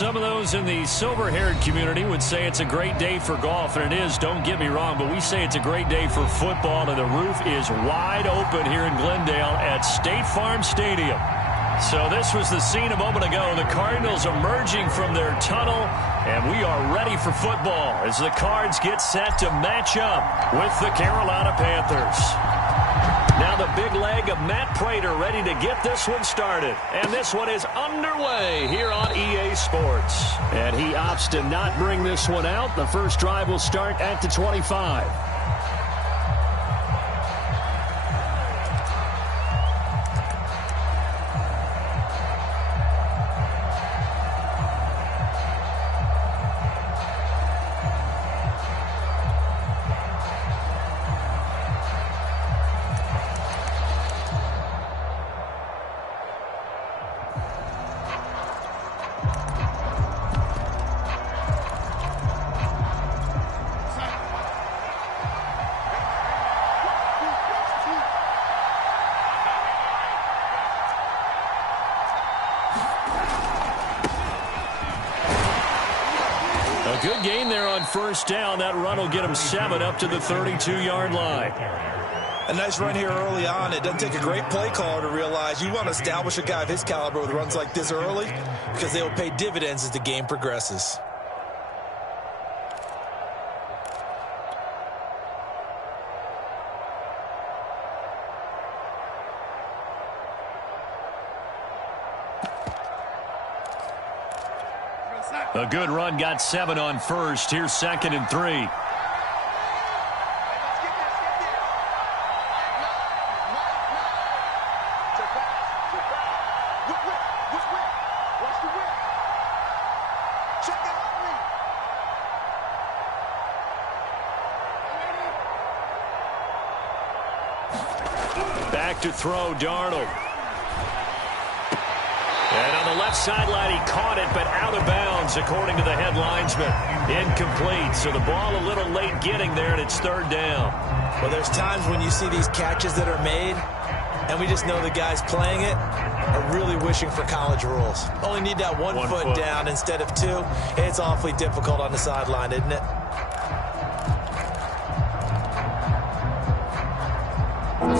Some of those in the silver-haired community would say it's a great day for golf, and it is, don't get me wrong, but we say it's a great day for football, and the roof is wide open here in Glendale at State Farm Stadium. So this was the scene a moment ago. The Cardinals emerging from their tunnel, and we are ready for football as the Cards get set to match up with the Carolina Panthers. Now the big leg of Matt Prater ready to get this one started. And this one is underway here on EA Sports. And he opts to not bring this one out. The first drive will start at the 25. Good gain there on first down. That run will get him 7 up to the 32-yard line. A nice run here early on. It doesn't take a great play caller to realize you want to establish a guy of his caliber with runs like this early because they will pay dividends as the game progresses. A good run got 7 on first. Here's 2nd and 3. Back to throw, Darnold. And on the left sideline, he caught it, but out of bounds, according to the head linesman. Incomplete, so the ball a little late getting there, and it's 3rd down. Well, there's times when you see these catches that are made, and we just know the guys playing it are really wishing for college rules. Only need that one foot down instead of 2. It's awfully difficult on the sideline, isn't it?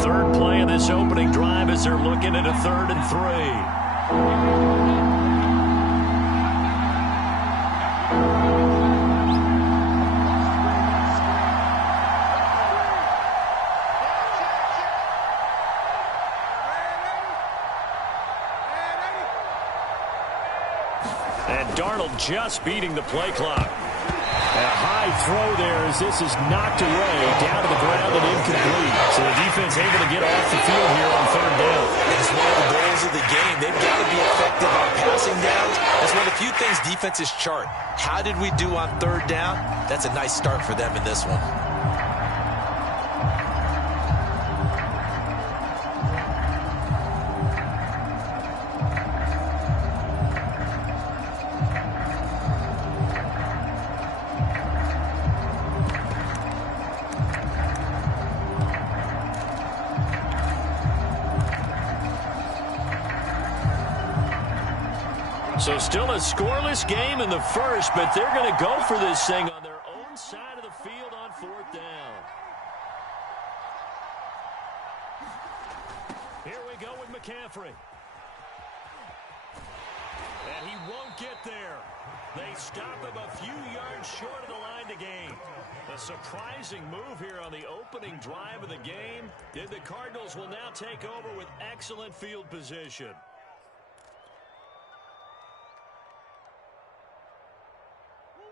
Third play of this opening drive as they're looking at a 3rd and 3. And Darnold just beating the play clock. A high throw there as this is knocked away, down to the ground and incomplete. So the defense able to get off the field here on 3rd down. It's one of the goals of the game. They've got to be effective on passing downs. That's one of the few things defenses chart. How did we do on 3rd down? That's a nice start for them in this one. So still a scoreless game in the first, but they're going to go for this thing on their own side of the field on 4th down. Here we go with McCaffrey. And he won't get there. They stop him a few yards short of the line to gain. A surprising move here on the opening drive of the game. And the Cardinals will now take over with excellent field position.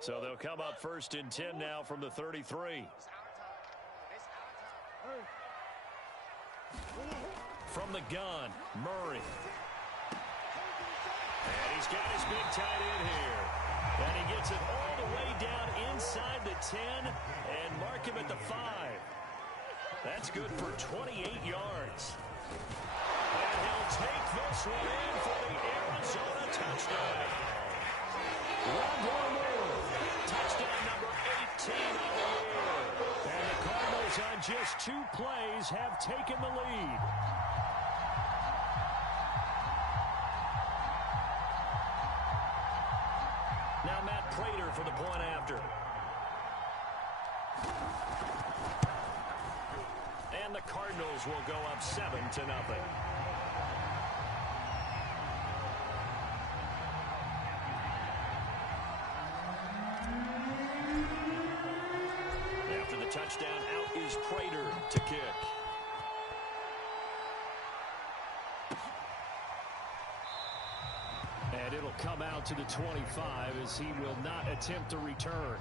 So they'll come up 1st and 10 now from the 33. From the gun, Murray. And he's got his big tight end here. And he gets it all the way down inside the 10 and mark him at the 5. That's good for 28 yards. And he'll take this one in for the Arizona touchdown. Touchdown number 18 of the year. And the Cardinals on just 2 plays have taken the lead. Prater for the point after. And the Cardinals will go up 7-0. After the touchdown, out is Prater to kick. And it'll come out to the 25 as he will not attempt to return.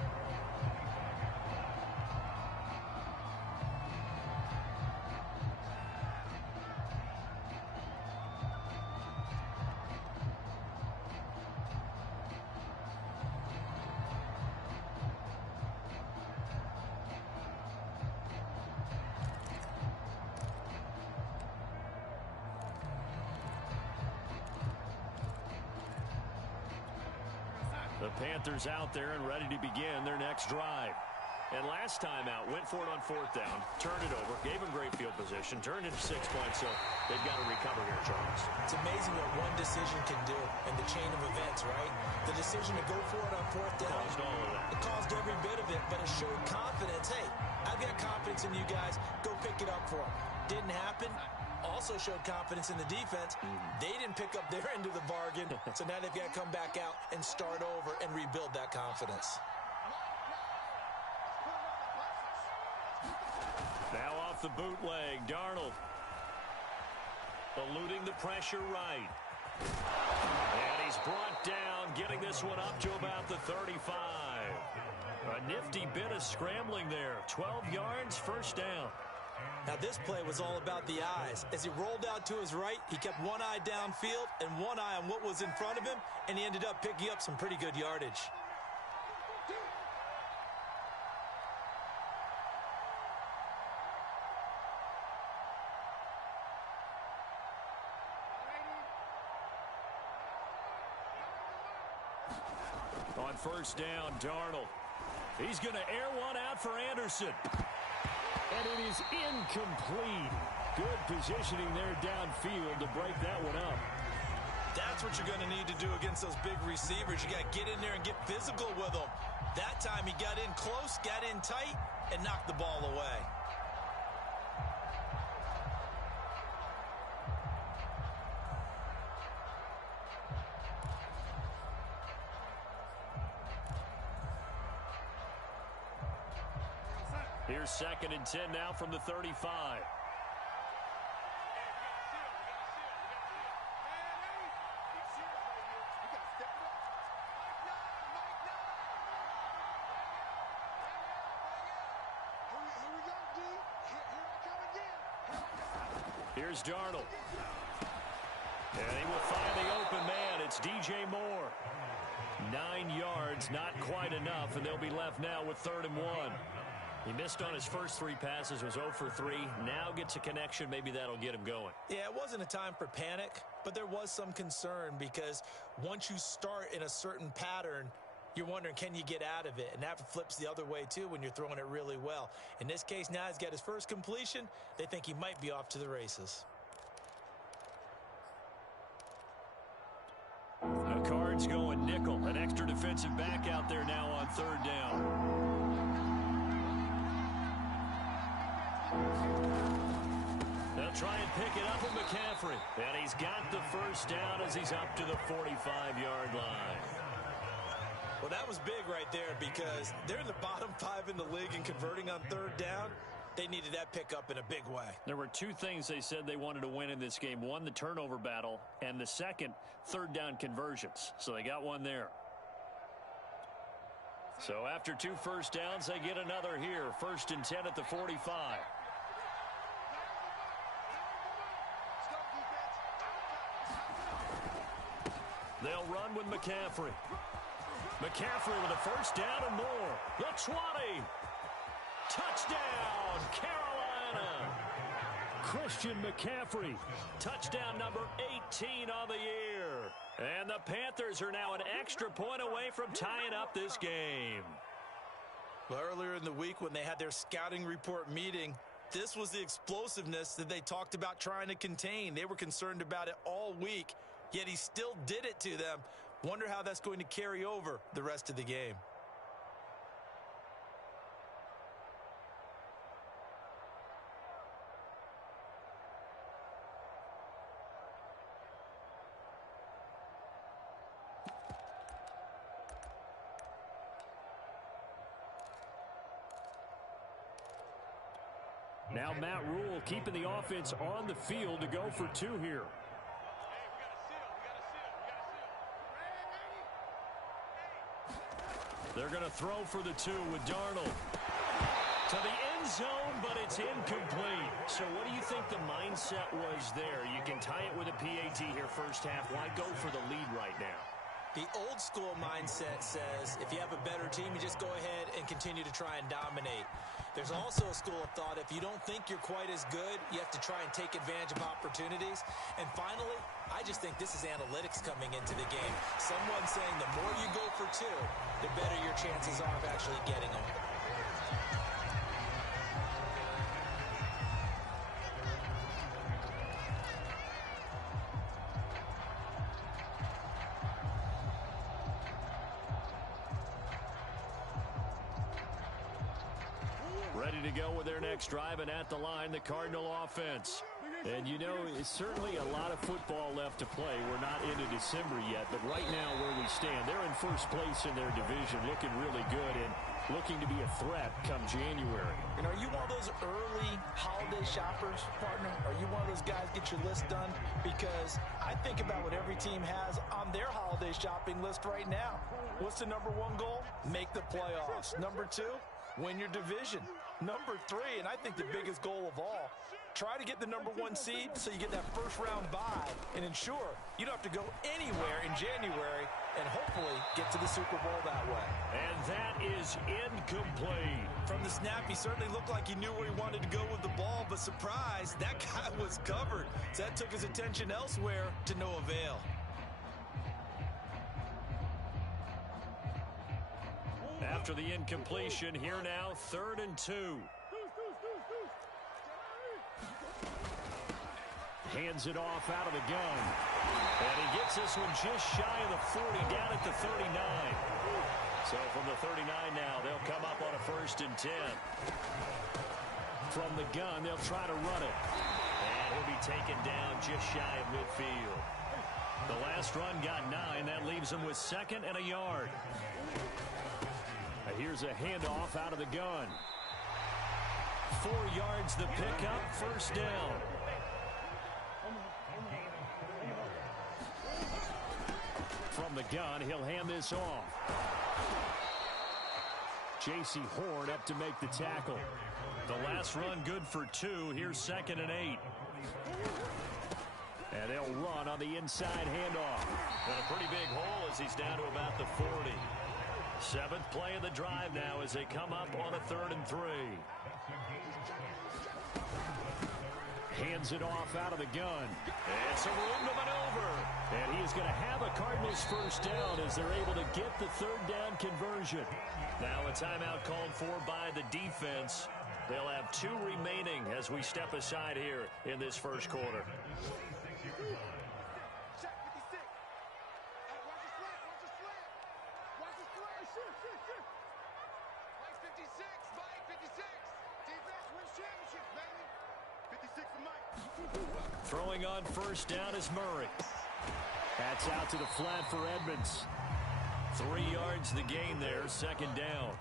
The Panthers out there and ready to begin their next drive. And last time out, went for it on 4th down, turned it over, gave them great field position, turned into 6 points, so they've got to recover here, Charles. It's amazing what one decision can do in the chain of events, right? The decision to go for it on 4th down. Caused all of that. It caused every bit of it, but it showed confidence. Hey, I've got confidence in you guys. Go pick it up for them. Didn't happen. Also showed confidence in the defense. They didn't pick up their end of the bargain, so now they've got to come back out and start over and rebuild that confidence. Now off the bootleg, Darnold. Eluding the pressure right. And he's brought down, getting this one up to about the 35. A nifty bit of scrambling there. 12 yards, first down. Now, this play was all about the eyes. As he rolled out to his right, he kept one eye downfield and one eye on what was in front of him, and he ended up picking up some pretty good yardage. On first down, Darnold. He's going to air one out for Anderson. And it is incomplete. Good positioning there downfield to break that one up. That's what you're going to need to do against those big receivers. You got to get in there and get physical with them. That time he got in close, got in tight, and knocked the ball away. Here's 2nd and 10 now from the 35. Here's Darnold. And he will find the open man. It's DJ Moore. 9 yards, not quite enough, and they'll be left now with 3rd and 1. He missed on his first 3 passes, was 0 for 3. Now gets a connection. Maybe that'll get him going. Yeah, it wasn't a time for panic, but there was some concern because once you start in a certain pattern, you're wondering, can you get out of it? And that flips the other way, too, when you're throwing it really well. In this case, now he's got his first completion. They think he might be off to the races. The Cards going nickel. An extra defensive back out there now on 3rd down. They'll try and pick it up with McCaffrey. And he's got the first down as he's up to the 45-yard line. Well, that was big right there because they're in the bottom 5 in the league and converting on 3rd down. They needed that pickup in a big way. There were 2 things they said they wanted to win in this game. One, the turnover battle, and the second, 3rd down conversions. So they got one there. So after 2 first downs, they get another here. 1st and 10 at the 45. They'll run with McCaffrey. McCaffrey with a first down and more. The 20. Touchdown, Carolina. Christian McCaffrey. Touchdown number 18 on the year. And the Panthers are now an extra point away from tying up this game. Well, earlier in the week when they had their scouting report meeting, this was the explosiveness that they talked about trying to contain. They were concerned about it all week, yet he still did it to them. Wonder how that's going to carry over the rest of the game. Now Matt Rule keeping the offense on the field to go for 2 here. They're going to throw for the 2 with Darnold. To the end zone, but it's incomplete. So what do you think the mindset was there? You can tie it with a PAT here first half. Why go for the lead right now? The old school mindset says if you have a better team, you just go ahead and continue to try and dominate. There's also a school of thought, if you don't think you're quite as good, you have to try and take advantage of opportunities. And finally, I just think this is analytics coming into the game. Someone saying the more you go for 2, the better your chances are of actually getting them. Ready to go with their next drive, and at the line, the Cardinal offense. And, you know, it's certainly a lot of football left to play. We're not into December yet, but right now where we stand, they're in first place in their division, looking really good and looking to be a threat come January. And are you one of those early holiday shoppers, partner? Are you one of those guys get your list done? Because I think about what every team has on their holiday shopping list right now. What's the number 1 goal? Make the playoffs. Number 2, win your division. Number 3, and I think the biggest goal of all, try to get the number 1 seed so you get that first round bye and ensure you don't have to go anywhere in January and hopefully get to the Super Bowl that way. And that is incomplete. From the snap, he certainly looked like he knew where he wanted to go with the ball, but surprise, that guy was covered. So that took his attention elsewhere to no avail. After the incompletion, here now, 3rd and 2. Hands it off out of the gun. And he gets this one just shy of the 40, down at the 39. So from the 39 now, they'll come up on a 1st and 10. From the gun, they'll try to run it. And he'll be taken down just shy of midfield. The last run got 9. That leaves him with 2nd and a yard. Here's a handoff out of the gun. 4 yards the pickup, 1st down. From the gun, he'll hand this off. J.C. Horn up to make the tackle. The last run good for 2. Here's 2nd and 8. And they'll run on the inside handoff. And a pretty big hole as he's down to about the 40. 7th play of the drive now as they come up on a 3rd and 3. Hands it off out of the gun. It's a room to maneuver. And he is going to have a Cardinals 1st down as they're able to get the 3rd down conversion. Now a timeout called for by the defense. They'll have 2 remaining as we step aside here in this 1st quarter. Throwing on 1st down is Murray. That's out to the flat for Edmonds. 3 yards the gain there, 2nd down.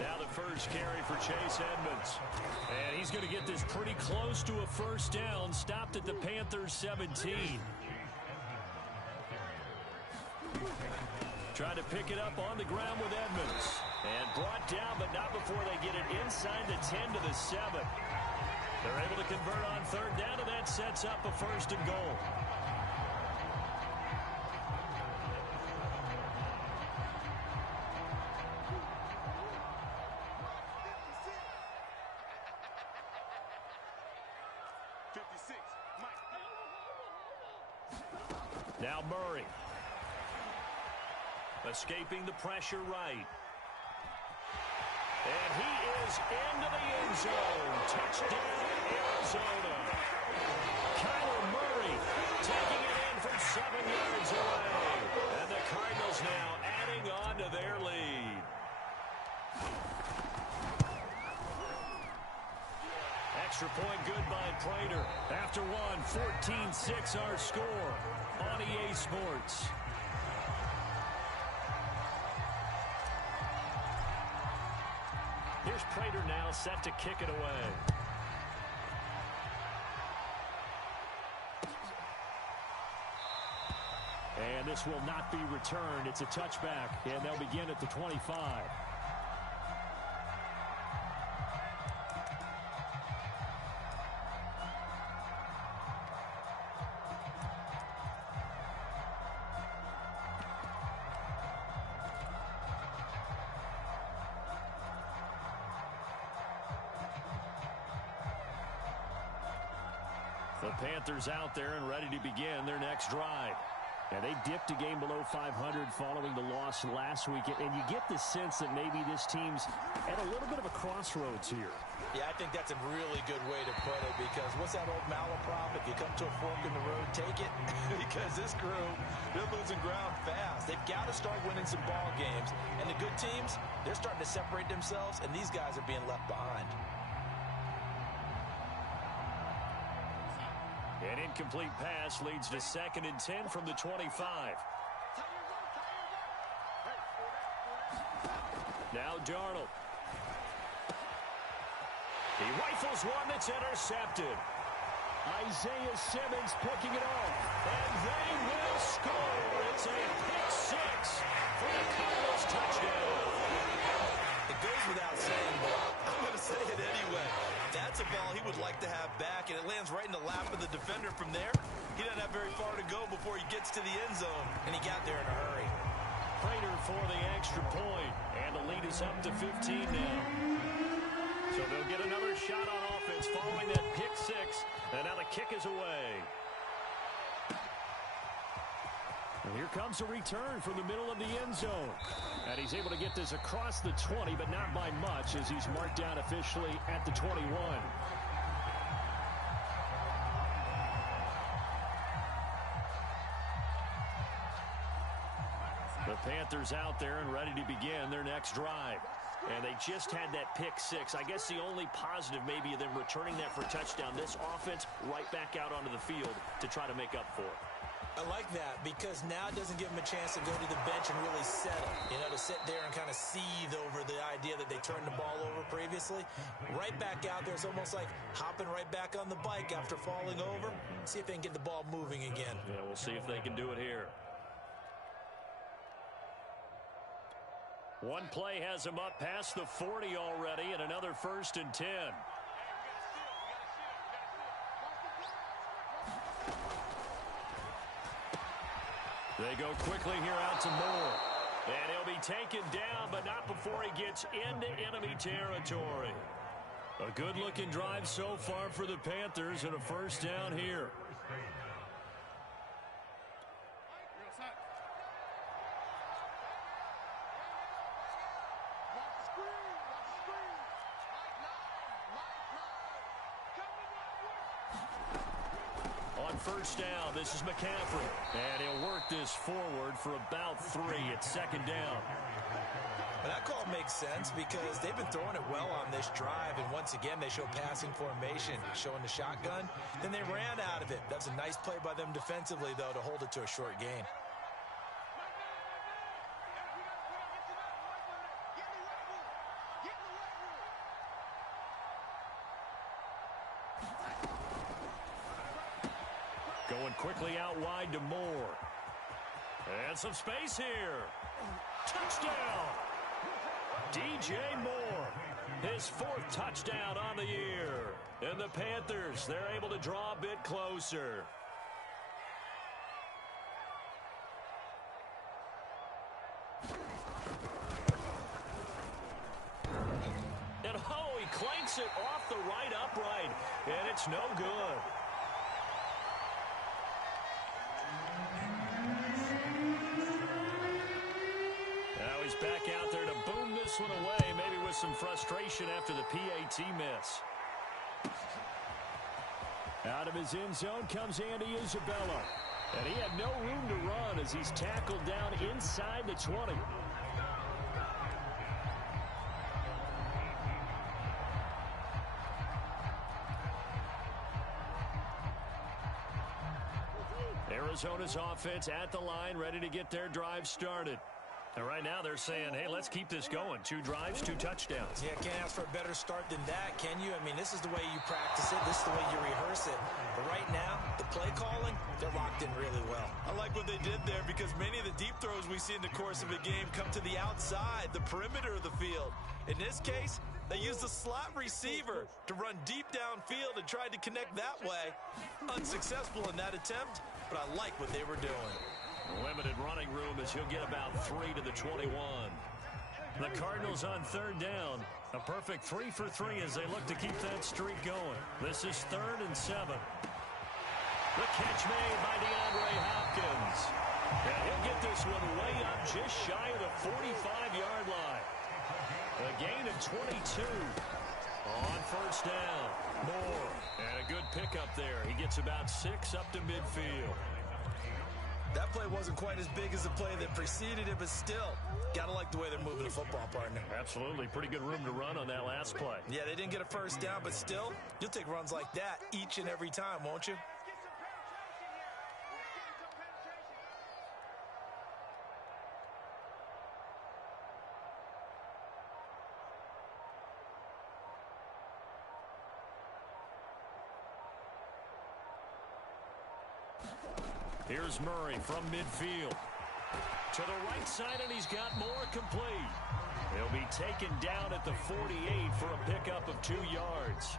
Now the first carry for Chase Edmonds. And he's going to get this pretty close to a 1st down. Stopped at the Panthers 17. Tried to pick it up on the ground with Edmonds. And brought down, but not before they get it inside the 10 to the 7. They're able to convert on 3rd down, and that sets up a 1st and goal. Now Murray. Escaping the pressure right. And he is into the end zone. Touchdown, Arizona. Kyler Murray extra point good by Prater. After one, 14-6 our score on EA Sports. Here's Prater now set to kick it away. And this will not be returned. It's a touchback, and they'll begin at the 25. The Panthers out there and ready to begin their next drive. And they dipped a game below 500 following the loss last week. And you get the sense that maybe this team's at a little bit of a crossroads here. Yeah, I think that's a really good way to put it, because what's that old malaprop? If you come to a fork in the road, take it. Because this crew, they're losing ground fast. They've got to start winning some ball games. And the good teams, they're starting to separate themselves, and these guys are being left behind. An incomplete pass leads to 2nd and 10 from the 25. Now Darnold. He rifles one that's intercepted. Isaiah Simmons picking it off. And they will score. It's a pick six for the Cardinals touchdown. It goes without saying, but I'm going to say it anyway. That's a ball he would like to have back, and it lands right in the lap of the defender from there. He doesn't have very far to go before he gets to the end zone, and he got there in a hurry. Prater for the extra point, and the lead is up to 15 now. So they'll get another shot on offense following that pick six, and now the kick is away. And here comes a return from the middle of the end zone. And he's able to get this across the 20, but not by much, as he's marked down officially at the 21. The Panthers out there and ready to begin their next drive. And they just had that pick six. I guess the only positive maybe of them returning that for a touchdown. This offense right back out onto the field to try to make up for it. I like that, because now it doesn't give them a chance to go to the bench and really settle. You know, to sit there and kind of seethe over the idea that they turned the ball over previously. Right back out there, it's almost like hopping right back on the bike after falling over. See if they can get the ball moving again. Yeah, we'll see if they can do it here. One play has him up past the 40 already, and another 1st and 10. They go quickly here out to Moore. And he'll be taken down, but not before he gets into enemy territory. A good-looking drive so far for the Panthers, and a first down here. On first down, this is McCaffrey. And he'll work this forward for about 3. It's 2nd down. Well, that call makes sense, because they've been throwing it well on this drive. And once again, they show passing formation, showing the shotgun. Then they ran out of it. That's a nice play by them defensively, though, to hold it to a short gain. Going quickly out wide to Moore. And some space here. Touchdown! DJ Moore, his 4th touchdown on the year. And the Panthers, they're able to draw a bit closer. And oh, he clanks it off the right upright. And it's no good. He's back out there to boom this one away, maybe with some frustration after the PAT miss. Out of his end zone comes Andy Isabella. And he had no room to run as he's tackled down inside the 20. Arizona's offense at the line, ready to get their drive started. And right now they're saying, hey, let's keep this going. 2 drives, 2 touchdowns. Yeah, can't ask for a better start than that, can you? I mean, this is the way you practice it. This is the way you rehearse it. But right now, the play calling, they're locked in really well. I like what they did there because many of the deep throws we see in the course of a game come to the outside, the perimeter of the field. In this case, they used a slot receiver to run deep downfield and tried to connect that way. Unsuccessful in that attempt, but I like what they were doing. Limited running room as he'll get about 3 to the 21. The Cardinals on 3rd down. A perfect 3 for 3 as they look to keep that streak going. This is 3rd and 7. The catch made by DeAndre Hopkins. And he'll get this one way up just shy of the 45-yard line. A gain of 22 on 1st down. Moore. And a good pickup there. He gets about 6 up to midfield. That play wasn't quite as big as the play that preceded it, but still, got to like the way they're moving the football, partner. Absolutely. Pretty good room to run on that last play. Yeah, they didn't get a 1st down, but still, you'll take runs like that each and every time, won't you? Here's Murray from midfield. To the right side, and he's got more complete. He'll be taken down at the 48 for a pickup of 2 yards.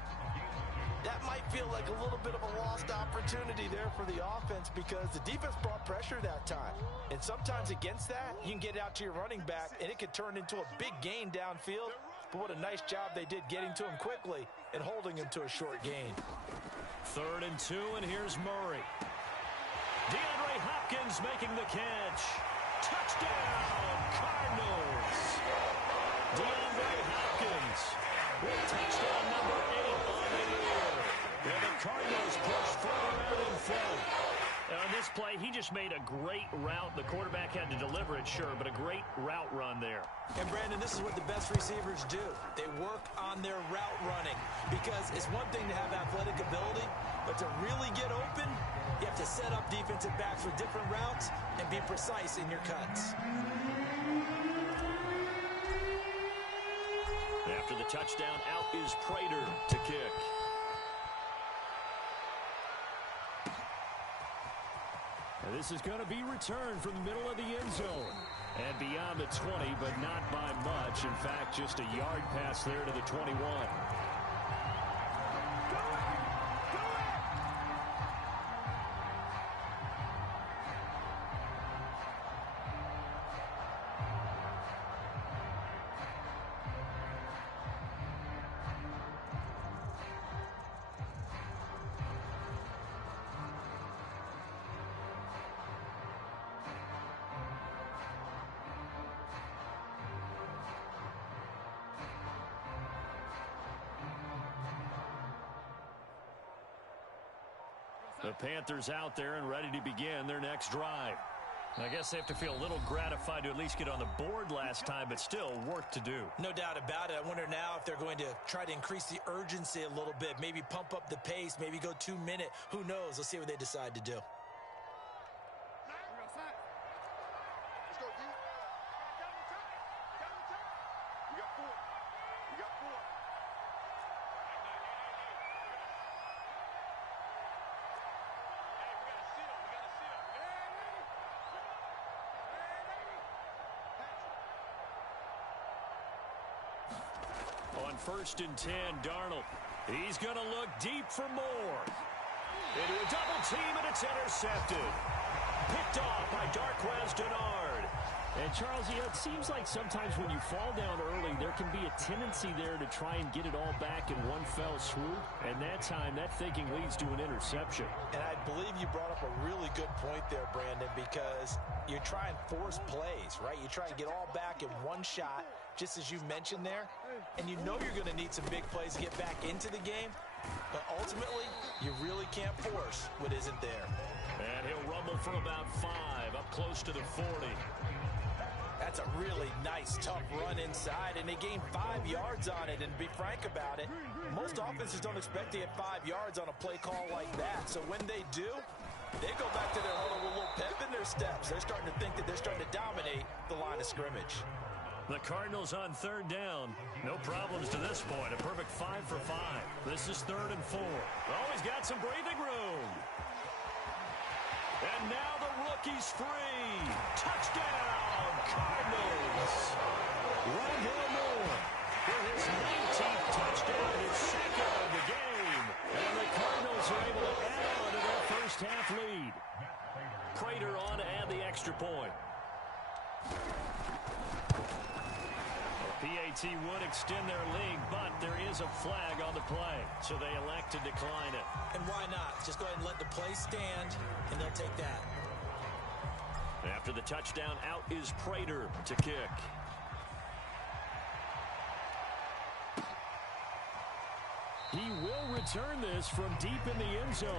That might feel like a little bit of a lost opportunity there for the offense because the defense brought pressure that time. And sometimes against that, you can get it out to your running back, and it could turn into a big gain downfield. But what a nice job they did getting to him quickly and holding him to a short gain. 3rd and 2, and here's Murray. DeAndre Hopkins making the catch. Touchdown, Cardinals. DeAndre Hopkins with touchdown number 8 on the year. And the Cardinals push further out in front. On this play, he just made a great route. The quarterback had to deliver it, sure, but a great route run there. And, Brandon, this is what the best receivers do. They work on their route running because it's one thing to have athletic ability, but to really get open, you have to set up defensive backs with different routes and be precise in your cuts. After the touchdown, out is Prater to kick. And this is going to be returned from the middle of the end zone. And beyond the 20, but not by much. In fact, just a yard pass there to the 21. The Panthers out there and ready to begin their next drive. I guess they have to feel a little gratified to at least get on the board last time, but still work to do. No doubt about it. I wonder now if they're going to try to increase the urgency a little bit, maybe pump up the pace, maybe go 2-minute. Who knows? Let's see what they decide to do. On 1st and 10, Darnold. He's going to look deep for more. Into a double team, and it's intercepted. Picked off by Darquez Denard. And, Charles, it seems like sometimes when you fall down early, there can be a tendency there to try and get it all back in one fell swoop. And that time, that thinking leads to an interception. And I believe you brought up a really good point there, Brandon, because you try and force plays, right? You try and get all back in one shot, just as you mentioned there. And you know you're going to need some big plays to get back into the game. But ultimately, you really can't force what isn't there. And he'll rumble for about 5, up close to the 40. That's a really nice, tough run inside, and they gained 5 yards on it. And to be frank about it, most offenses don't expect to get 5 yards on a play call like that. So when they do, they go back to their huddle with steps. They're starting to think that they're starting to dominate the line of scrimmage. The Cardinals on third down. No problems to this point. A perfect 5 for 5. This is 3rd and 4. Oh, he's got some breathing room. And now the rookie's free. Touchdown, Cardinals. Rondale Moore for his 19th touchdown, his second of the game. And the Cardinals are able to add on to their first half lead. Prater on to add the extra point. PAT would extend their lead, but there is a flag on the play, so they elect to decline it. And why not? Just go ahead and let the play stand, and they'll take that. After the touchdown, out is Prater to kick. He will return this from deep in the end zone.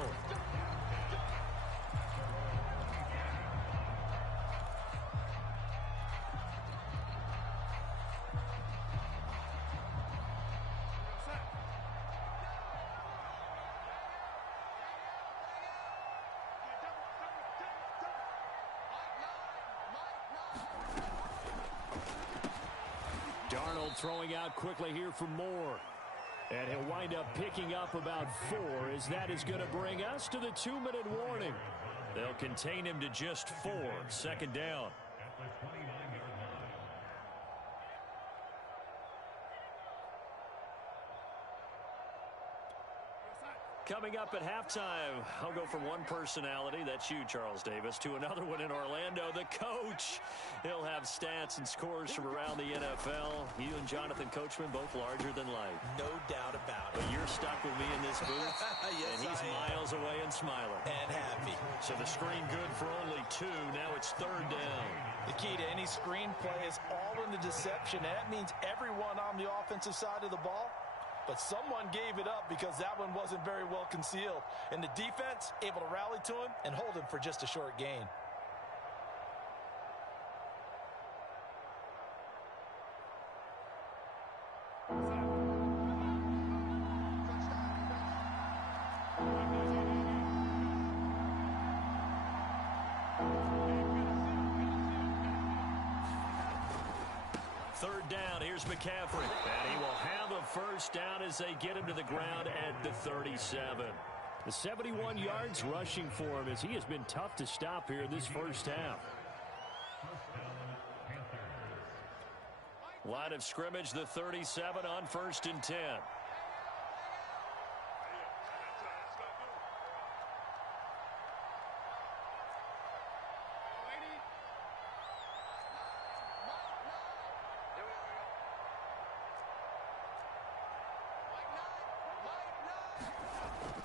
Throwing out quickly here for Moore. And he'll wind up picking up about 4, as that is going to bring us to the 2-minute warning. They'll contain him to just 4. 2nd down. Coming up at halftime, I'll go from one personality, that's you, Charles Davis, to another one in Orlando, the coach. He'll have stats and scores from around the NFL. You and Jonathan Coachman, both larger than life. No doubt about it. But you're stuck with me in this booth, yes, and he's miles away and smiling. And happy. So the screen good for only 2. Now it's 3rd down. The key to any screen play is all in the deception. That means everyone on the offensive side of the ball. But someone gave it up because that one wasn't very well concealed. And the defense able to rally to him and hold him for just a short gain. McCaffrey, and he will have a first down as they get him to the ground at the 37. The 71 yards rushing for him, as he has been tough to stop here this first half. Line of scrimmage, the 37 on 1st and 10.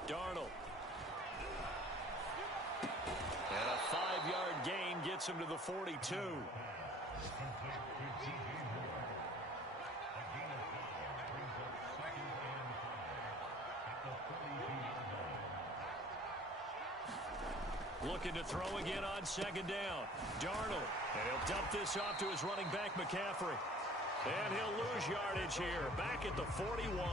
Darnold. And a 5-yard gain gets him to the 42. Looking to throw again on 2nd down. Darnold. And he'll dump this off to his running back, McCaffrey. And he'll lose yardage here. Back at the 41.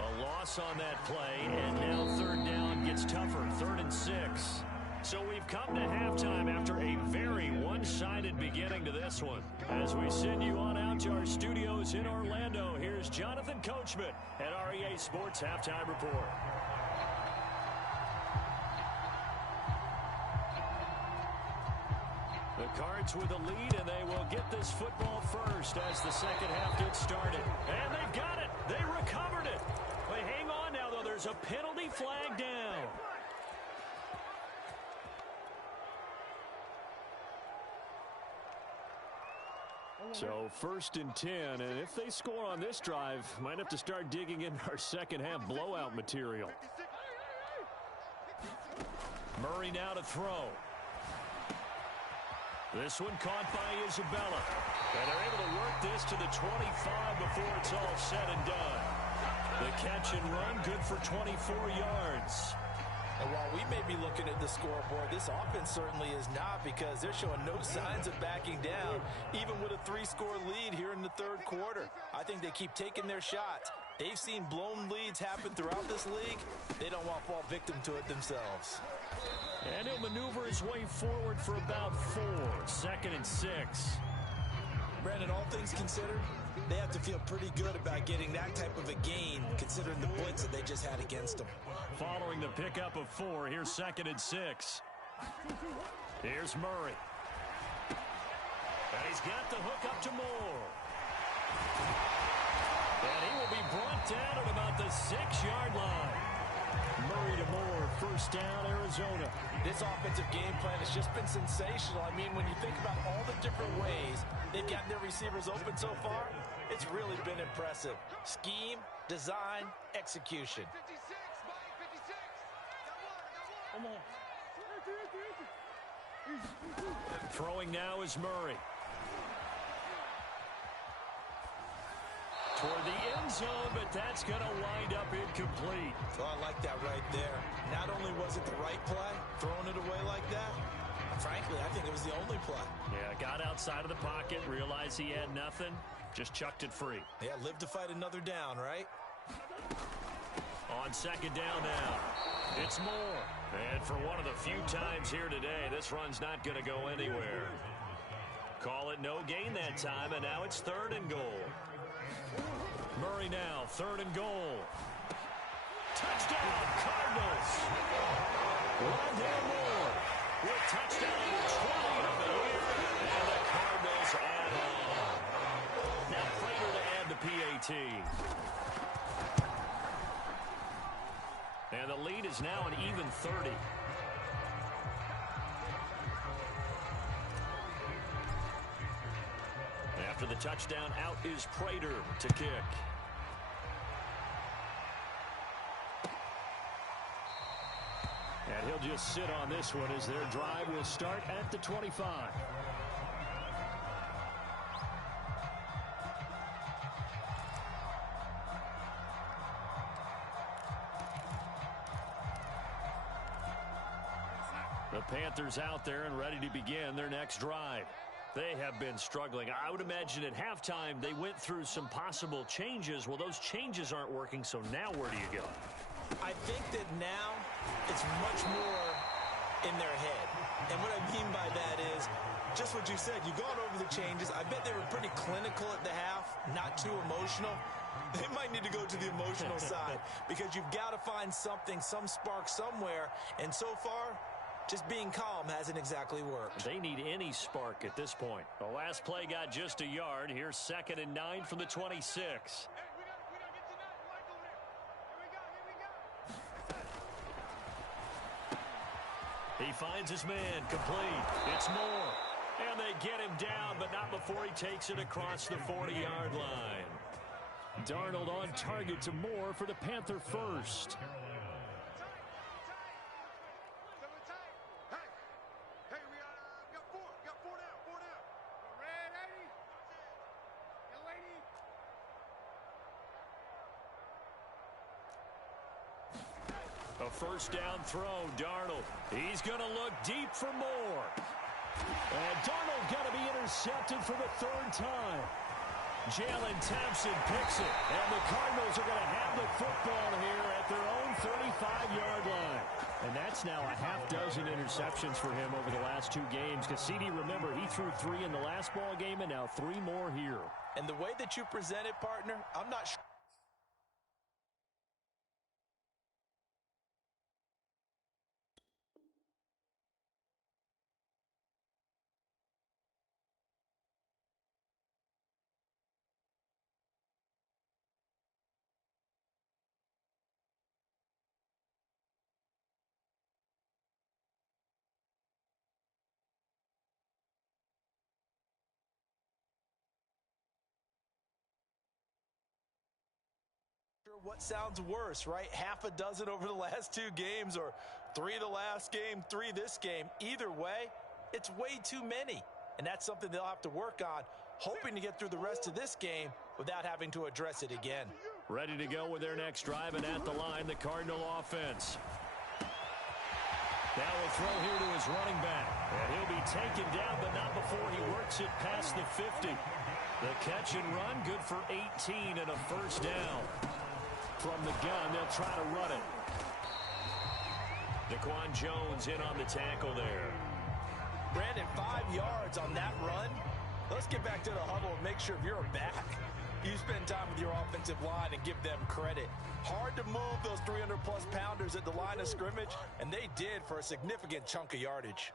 A loss on that play, and now 3rd down gets tougher, 3rd and 6. So we've come to halftime after a very one-sided beginning to this one. As we send you on out to our studios in Orlando, here's Jonathan Coachman at REA Sports Halftime Report. The Cards with a lead, and they will get this football first as the second half gets started. And they've got it. They recovered it. Wait, hang on now, though. There's a penalty flag down. So 1st and 10, and if they score on this drive, might have to start digging in our second half blowout material. Murray now to throw. This one caught by Isabella. And they're able to work this to the 25 before it's all said and done. The catch and run good for 24 yards. And while we may be looking at the scoreboard, this offense certainly is not, because they're showing no signs of backing down, even with a 3-score lead here in the 3rd quarter. I think they keep taking their shots, They've seen blown leads happen throughout this league. They don't want to fall victim to it themselves. And he'll maneuver his way forward for about 4. 2nd and 6. Brandon, all things considered, they have to feel pretty good about getting that type of a gain, considering the blitz that they just had against them. Following the pickup of 4, here's 2nd and 6. Here's Murray. And he's got the hook up to Moore. And he will be brought down at about the 6-yard line. Murray to Moore, 1st down, Arizona. This offensive game plan has just been sensational. I mean, when you think about all the different ways they've gotten their receivers open so far, it's really been impressive. Scheme, design, execution. 56, Mike, 56. Come on. Throwing now is Murray. Toward the end zone, but that's going to wind up incomplete. Oh, I like that right there. Not only was it the right play, throwing it away like that, frankly, I think it was the only play. Yeah, got outside of the pocket, realized he had nothing, just chucked it free. Yeah, live to fight another down, right? On 2nd down now, it's Moore. And for one of the few times here today, this run's not going to go anywhere. Call it no gain that time, and now it's 3rd and goal. Murray now, 3rd and goal. Touchdown, Cardinals. Rondale Moore with touchdown number 20 of the year, and the Cardinals add on. Now Prater to add the PAT. And the lead is now an even 30. After the touchdown, out is Prater to kick. And he'll just sit on this one as their drive will start at the 25. The Panthers out there and ready to begin their next drive. They have been struggling. I would imagine at halftime they went through some possible changes. Well, those changes aren't working, so now where do you go? I think that now it's much more in their head. And what I mean by that is just what you said. You've gone over the changes. I bet they were pretty clinical at the half, not too emotional. They might need to go to the emotional side because you've got to find something, some spark somewhere. And so far, just being calm hasn't exactly worked. They need any spark at this point. The last play got just a yard. Here's 2nd and 9 from the 26. He finds his man, complete. It's Moore. And they get him down, but not before he takes it across the 40-yard line. Darnold on target to Moore for the Panther first. A 1st down throw, Darnold. He's going to look deep for Moore. And Darnold going to be intercepted for the 3rd time. Jalen Thompson picks it. And the Cardinals are going to have the football here at their own 35-yard line. And that's now a half dozen interceptions for him over the last 2 games. Because CD, remember, he threw 3 in the last ball game and now 3 more here. And the way that you present it, partner, I'm not sure. What sounds worse, right? Half a dozen over the last 2 games or 3 the last game, 3 this game. Either way, it's way too many. And that's something they'll have to work on, hoping to get through the rest of this game without having to address it again. Ready to go with their next drive, and at the line, the Cardinal offense. Now we'll throw here to his running back. And he'll be taken down, but not before he works it past the 50. The catch and run, good for 18 and a 1st down. From the gun, they'll try to run it. Daquan Jones in on the tackle there. Brandon, 5 yards on that run. Let's get back to the huddle and make sure if you're a back, you spend time with your offensive line and give them credit. Hard to move those 300-plus pounders at the line of scrimmage, and they did for a significant chunk of yardage.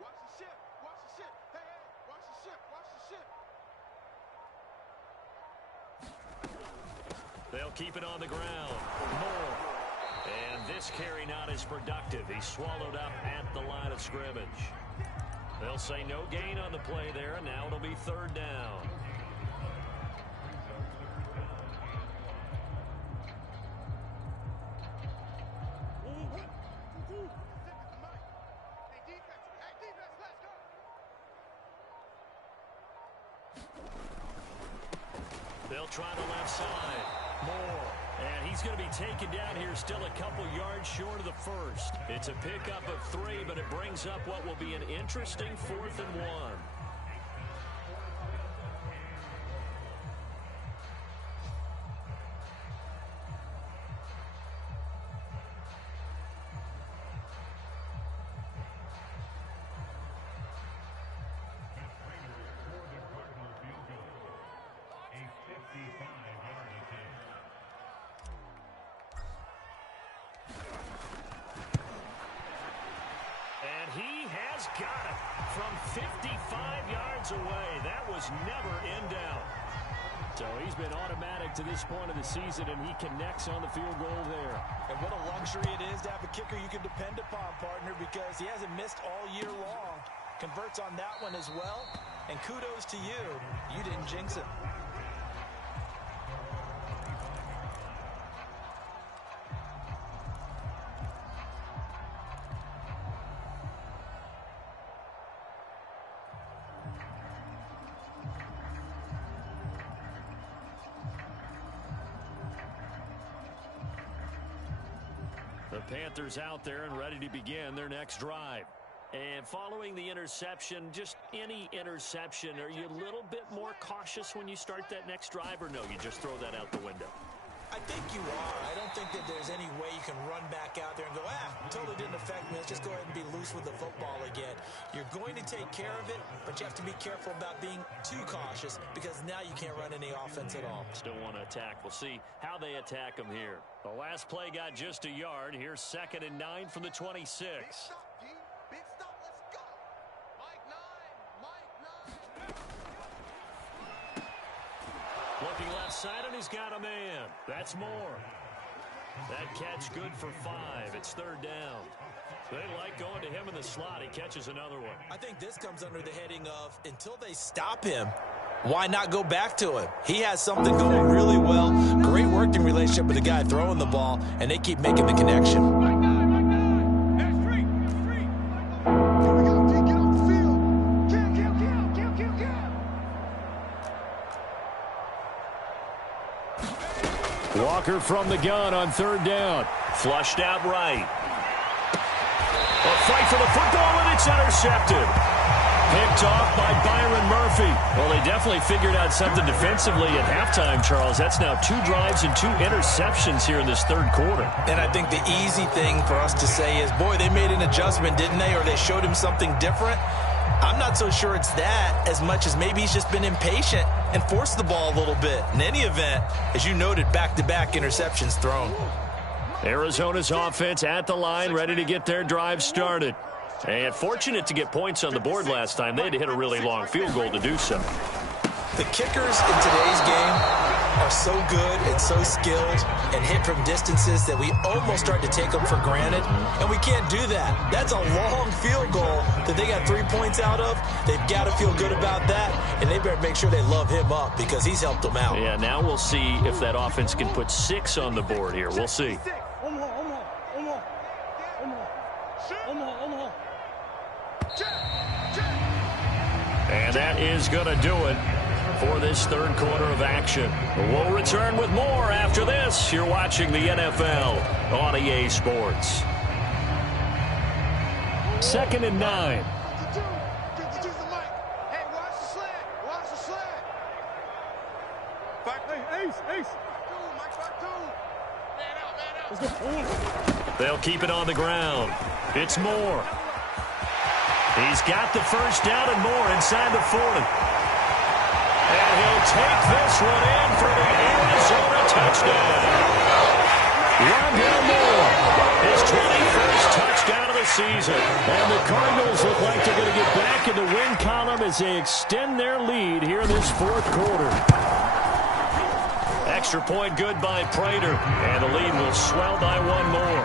Watch the ship. Watch the ship. Hey, hey, watch the ship. Watch the ship. They'll keep it on the ground. More. And this carry not as productive. He's swallowed up at the line of scrimmage. They'll say no gain on the play there, and now it'll be 3rd down. They'll try the left side. More. And he's going to be taken down here, still a couple yards short of the first. It's a pickup of 3, but it brings up what will be an interesting 4th and 1. Got it from 55 yards away. That was never in doubt. So he's been automatic to this point of the season, and he connects on the field goal there. And what a luxury it is to have a kicker you can depend upon, partner, because he hasn't missed all year long. Converts on that one as well. And kudos to you. You didn't jinx it. The Panthers out there and ready to begin their next drive. And following the interception, just any interception, are you a little bit more cautious when you start that next drive, or no, you just throw that out the window? I think you are. I don't think that there's any way you can run back out there and go, totally didn't affect me. Let's just go ahead and be loose with the football again. You're going to take care of it, but you have to be careful about being too cautious because now you can't run any offense at all. Still want to attack. We'll see how they attack them here. The last play got just a yard. Here's 2nd and 9 from the 26. Big stop, D. Big stop. Let's go. Mike 9. Mike 9. Looking left side, and he's got a man. That's more. That catch good for 5. It's 3rd down. They like going to him in the slot. He catches another one. I think this comes under the heading of until they stop him, why not go back to him? He has something going really well. Great working relationship with the guy throwing the ball, and they keep making the connection. Mike 9. Mike 9. There's 3. There's 3. Here we go, D. Get off the field. Kill. Walker from the gun on 3rd down. Flushed out right. A fight for the football, and it's intercepted. Picked off by Byron Murphy. Well, they definitely figured out something defensively at halftime, Charles. That's now 2 drives and 2 interceptions here in this 3rd quarter. And I think the easy thing for us to say is, boy, they made an adjustment, didn't they? Or they showed him something different. I'm not so sure it's that as much as maybe he's just been impatient and forced the ball a little bit. In any event, as you noted, back-to-back interceptions thrown. Arizona's offense at the line, ready to get their drive started. And fortunate to get points on the board last time. They had to hit a really long field goal to do so. The kickers in today's game are so good and so skilled and hit from distances that we almost start to take them for granted, and we can't do that. That's a long field goal that they got 3 points out of. They've got to feel good about that, and they better make sure they love him up because he's helped them out. Yeah, now we'll see if that offense can put 6 on the board here. We'll see. And that is going to do it for this 3rd quarter of action. We'll return with more after this. You're watching the NFL on EA Sports. 2nd and 9. Hey, watch the slant. Watch the slant. Back, hey, Ace. Mike, back two. They'll keep it on the ground. It's Moore. He's got the first down and more inside the 40. And he'll take this one in for the Arizona touchdown. Rondell Moore, his 21st touchdown of the season. And the Cardinals look like they're going to get back in the win column as they extend their lead here in this fourth quarter. Extra point good by Prater. And the lead will swell by one more.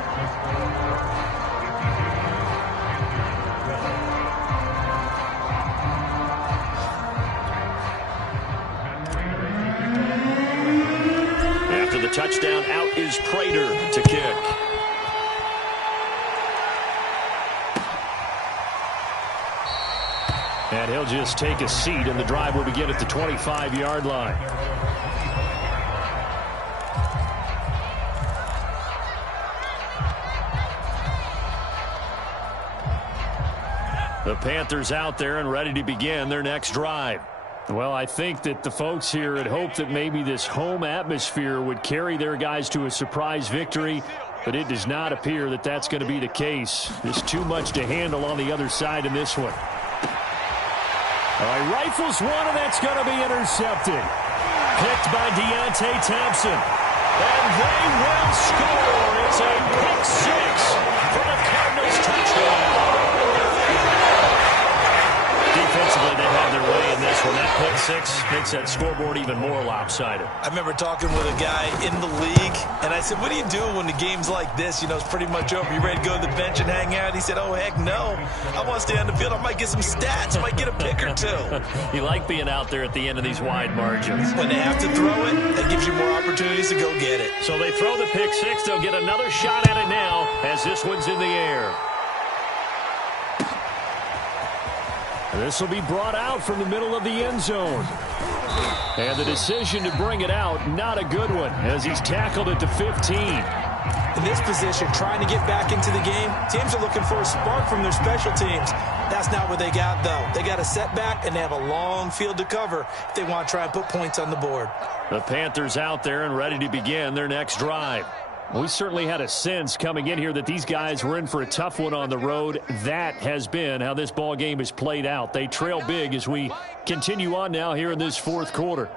After the touchdown, out is Prater to kick. And he'll just take a seat, and the drive will begin at the 25-yard line. The Panthers out there and ready to begin their next drive. Well, I think that the folks here had hoped that maybe this home atmosphere would carry their guys to a surprise victory, but it does not appear that that's going to be the case. There's too much to handle on the other side in this one. All right, rifles one, and that's going to be intercepted. Picked by Deontay Thompson. And they will score. It's a pick six for the Cardinals touchdown. Defensively, they have their way in this one. That pick six makes that scoreboard even more lopsided. I remember talking with a guy in the league, and I said, what do you do when the game's like this? You know, it's pretty much over. You ready to go to the bench and hang out? He said, oh, heck no. I want to stay on the field. I might get some stats. I might get a pick or two. You like being out there at the end of these wide margins. When they have to throw it, that gives you more opportunities to go get it. So they throw the pick six. They'll get another shot at it now as this one's in the air. This will be brought out from the middle of the end zone. And the decision to bring it out, not a good one, as he's tackled it to 15. In this position, trying to get back into the game, teams are looking for a spark from their special teams. That's not what they got, though. They got a setback, and they have a long field to cover if they want to try and put points on the board. The Panthers out there and ready to begin their next drive. We certainly had a sense coming in here that these guys were in for a tough one on the road. That has been how this ball game has played out. They trail big as we continue on now here in this fourth quarter.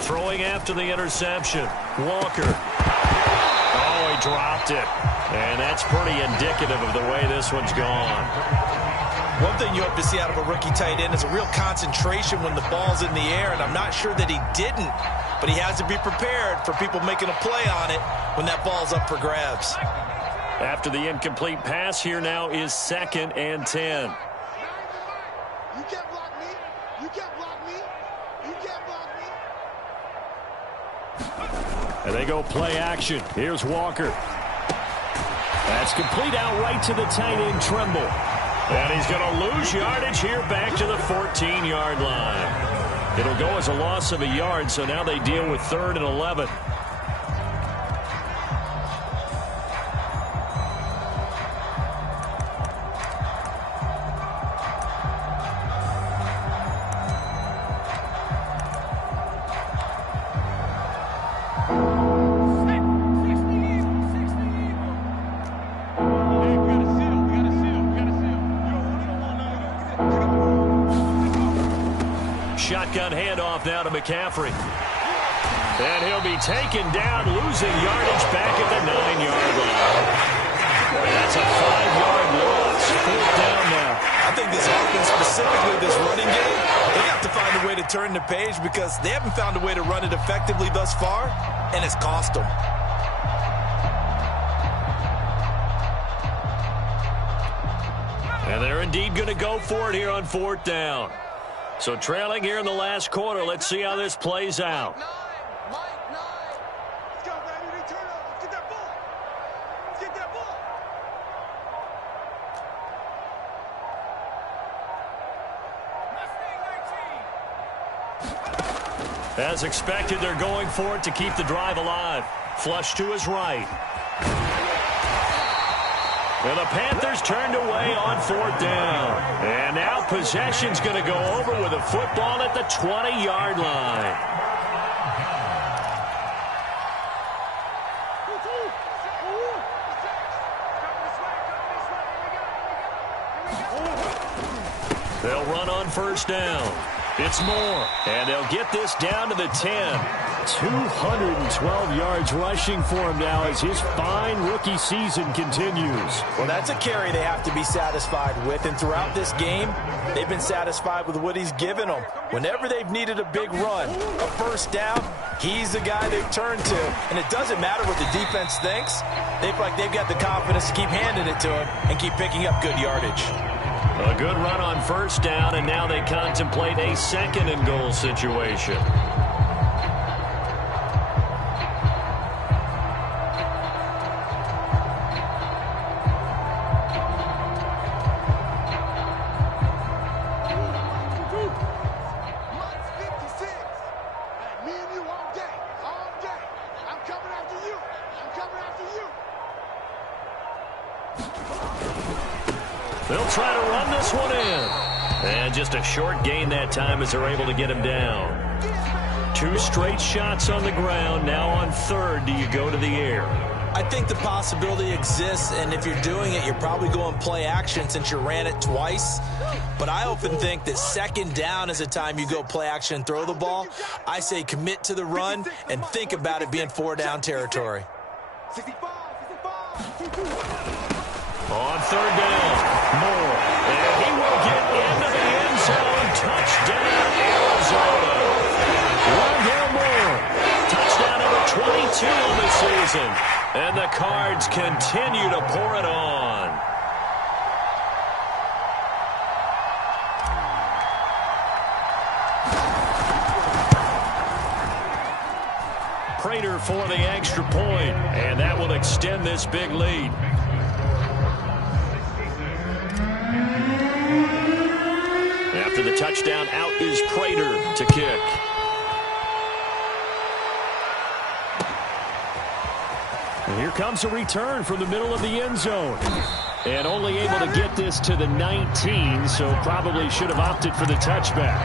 Throwing after the interception. Walker. Oh, he dropped it. And that's pretty indicative of the way this one's gone. One thing you hope to see out of a rookie tight end is a real concentration when the ball's in the air, and I'm not sure that he didn't. But he has to be prepared for people making a play on it when that ball's up for grabs. After the incomplete pass, here now is 2nd and 10. You can't block me. You can't block me. You can't block me. And they go play action. Here's Walker. That's complete outright to the tight end, Tremble. And he's going to lose yardage here back to the 14-yard line. It'll go as a loss of a yard, so now they deal with 3rd and 11. Shotgun handoff now to McCaffrey. And he'll be taken down, losing yardage back at the 9-yard line. Boy, that's a 5-yard loss. 4th down now. I think this offense, specifically this running game, they have to find a way to turn the page because they haven't found a way to run it effectively thus far, and it's cost them. And they're indeed going to go for it here on 4th down. So trailing here in the last quarter. Let's see how this plays out. Let's go, baby. Return up. Let's get that ball. Let's get that ball. As expected, they're going for it to keep the drive alive. Flush to his right. And the Panthers turned away on 4th down. And now possession's going to go over with a football at the 20-yard line. They'll run on first down. It's Moore, and they'll get this down to the 10. 212 yards rushing for him now as his fine rookie season continues. Well, that's a carry they have to be satisfied with, and throughout this game, they've been satisfied with what he's given them. Whenever they've needed a big run, a first down, he's the guy they've turned to. And it doesn't matter what the defense thinks. They feel like they've got the confidence to keep handing it to him and keep picking up good yardage. A good run on first down, and now they contemplate a second and goal situation. They'll try to run this one in. And just a short gain that time as they're able to get him down. 2 straight shots on the ground. Now on third, do you go to the air? I think the possibility exists, and if you're doing it, you're probably going play action since you ran it twice. But I often think that second down is a time you go play action and throw the ball. I say commit to the run and think about it being 4-down territory. On third down, Moore. And he will get into the end zone. Touchdown, Arizona. Rondale Moore. Touchdown number 22 on the season. And the Cards continue to pour it on. Prater for the extra point. And that will extend this big lead. After the touchdown, out is Prater to kick. And here comes a return from the middle of the end zone. And only able to get this to the 19, so probably should have opted for the touchback.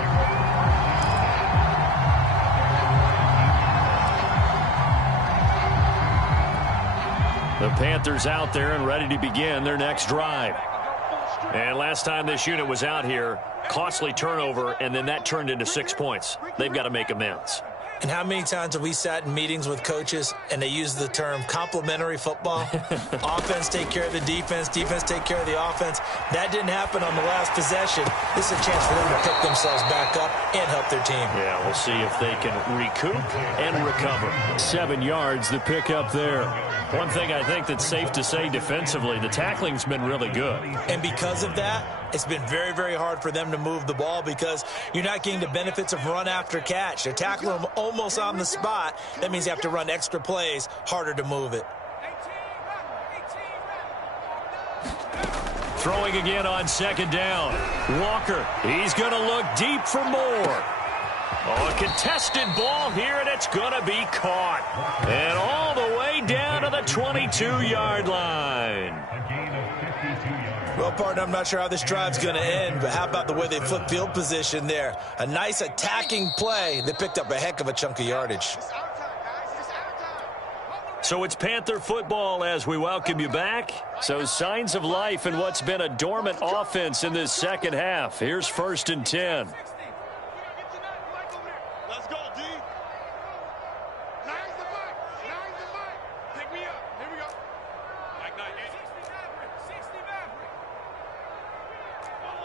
The Panthers out there and ready to begin their next drive. And last time this unit was out here, costly turnover, and then that turned into 6 points. They've got to make amends. And how many times have we sat in meetings with coaches and they use the term complementary football? Offense take care of the defense, defense take care of the offense. That didn't happen on the last possession. This is a chance for them to pick themselves back up and help their team. Yeah, we'll see if they can recoup and recover. 7 yards, the pickup there. One thing I think that's safe to say defensively, the tackling's been really good. And because of that, it's been very, very hard for them to move the ball because you're not getting the benefits of run after catch. They're tackling them almost on the spot. That means you have to run extra plays, harder to move it. Throwing again on second down. Walker, he's going to look deep for Moore. Oh, a contested ball here, and it's going to be caught. And all the way down to the 22-yard line. Well, partner, I'm not sure how this drive's going to end, but how about the way they flip field position there? A nice attacking play. They picked up a heck of a chunk of yardage. So it's Panther football as we welcome you back. So signs of life in what's been a dormant offense in this second half. Here's 1st and 10. Let's go, D. Nice the Mike. Nice the Mike. Pick me up. Here we go. Mike, nice.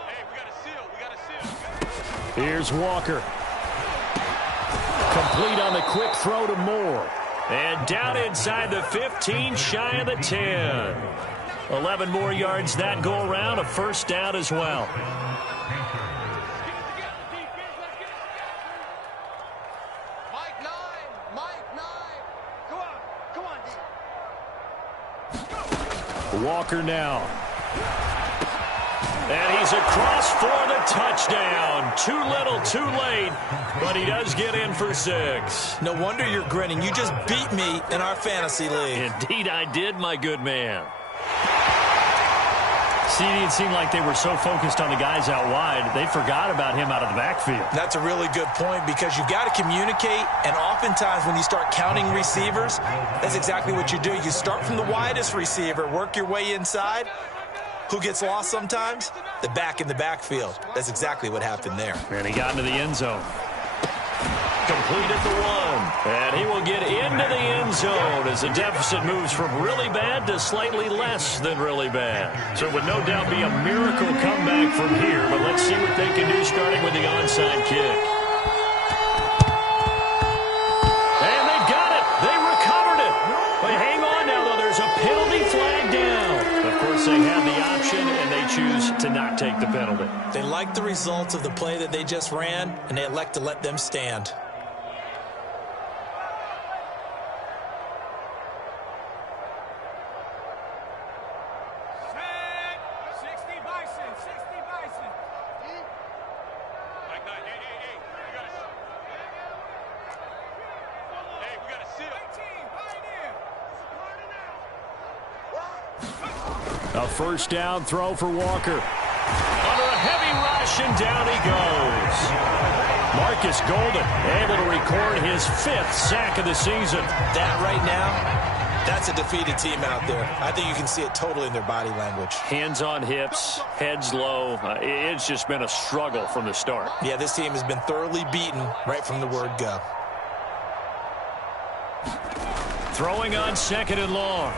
Hey, we got a seal. We got a seal. Here's Walker. Complete on the quick throw to Moore. And down inside the 15, shy of the 10. 11 more yards that go around, a first down as well. Mike 9. Mike 9. Come on. Come on, D. Walker now. And he's across for the touchdown. Too little, too late, but he does get in for 6. No wonder you're grinning. You just beat me in our fantasy league. Indeed I did, my good man. See, it seemed like they were so focused on the guys out wide, they forgot about him out of the backfield. That's a really good point because you got to communicate, and oftentimes when you start counting receivers, that's exactly what you do. You start from the widest receiver, work your way inside. Who gets lost sometimes? The back in the backfield. That's exactly what happened there. And he got into the end zone. Complete at the 1. And he will get into the end zone as the deficit moves from really bad to slightly less than really bad. So it would no doubt be a miracle comeback from here, but let's see what they can do starting with the onside kick. And they've got it. They recovered it. But hang on now, though. There's a penalty flag down. Of course, they have the option, and they choose to not take the penalty. They like the results of the play that they just ran, and they elect to let them stand. A first down throw for Walker. Under a heavy rush, and down he goes. Marcus Golden able to record his 5th sack of the season. That right now, that's a defeated team out there. I think you can see it totally in their body language. Hands on hips, heads low. It's just been a struggle from the start. Yeah, this team has been thoroughly beaten right from the word go. Throwing on 2nd and long.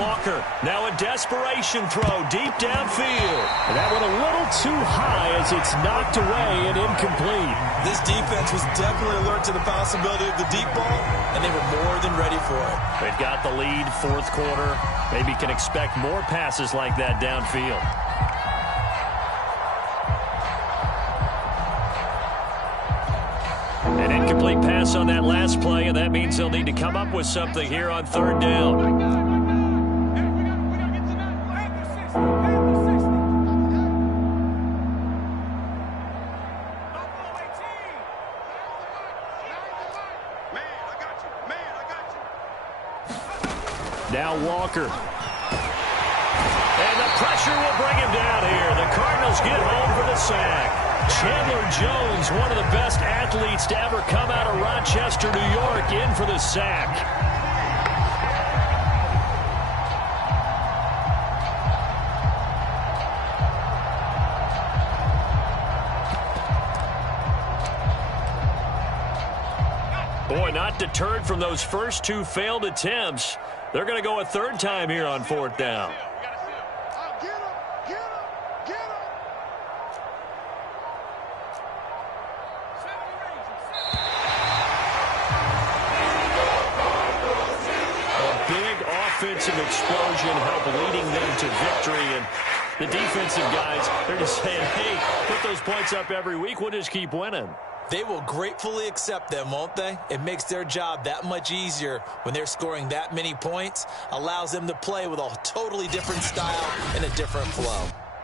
Walker, now a desperation throw deep downfield. And that went a little too high as it's knocked away and incomplete. This defense was definitely alert to the possibility of the deep ball, and they were more than ready for it. They've got the lead, 4th quarter. Maybe can expect more passes like that downfield. An incomplete pass on that last play, and that means they'll need to come up with something here on 3rd down. Now Walker. And the pressure will bring him down here. The Cardinals get home for the sack. Chandler Jones, one of the best athletes to ever come out of Rochester, New York, in for the sack. Boy, not deterred from those first 2 failed attempts. They're going to go a 3rd time here on 4th down. Offensive explosion help leading them to victory, and the defensive guys, they're just saying, hey, put those points up every week, we'll just keep winning. They will gratefully accept them, won't they? It makes their job that much easier when they're scoring that many points, allows them to play with a totally different style and a different flow.